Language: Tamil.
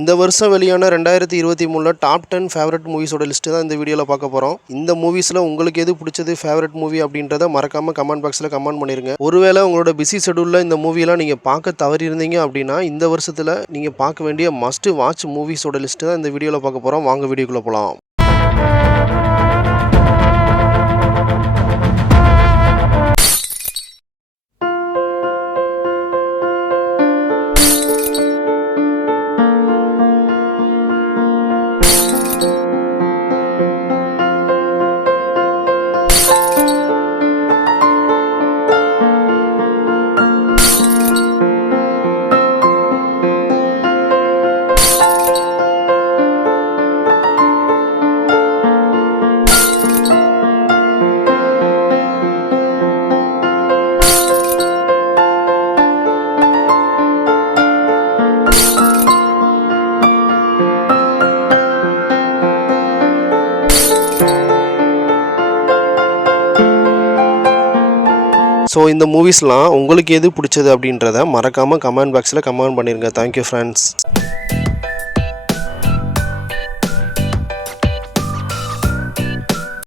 இந்த வருஷம் வெளியான 2023 டாப் 10 ஃபேவரட் மூவிஸோட லிஸ்ட்டு தான் இந்த வீடியோவில் பார்க்க போகிறோம். இந்த மூவிஸில் உங்களுக்கு எது பிடிச்சது ஃபேவரட் மூவி அப்படின்றத மறக்காமல் கமெண்ட் பாக்ஸில் கமெண்ட் பண்ணிடுங்க. ஒருவேளை உங்களோட பிஸி ஷெடியூலில் இந்த மூவிலாம் நீங்கள் பார்க்க தவறியிருந்தீங்க அப்படின்னா இந்த வருஷத்தில் நீங்கள் பார்க்க வேண்டிய மஸ்ட் வாட்ச் மூவிஸோட லிஸ்ட்டு தான் இந்த வீடியோவில் பார்க்க போகிறோம். வாங்க வீடியோக்குள்ளே போகலாம். ஸோ இந்த மூவிஸ்லாம் உங்களுக்கு எது பிடிச்சது அப்படின்றத மறக்காமல் கமெண்ட் பாக்ஸில் கமெண்ட் பண்ணிடுங்க. Thank you friends.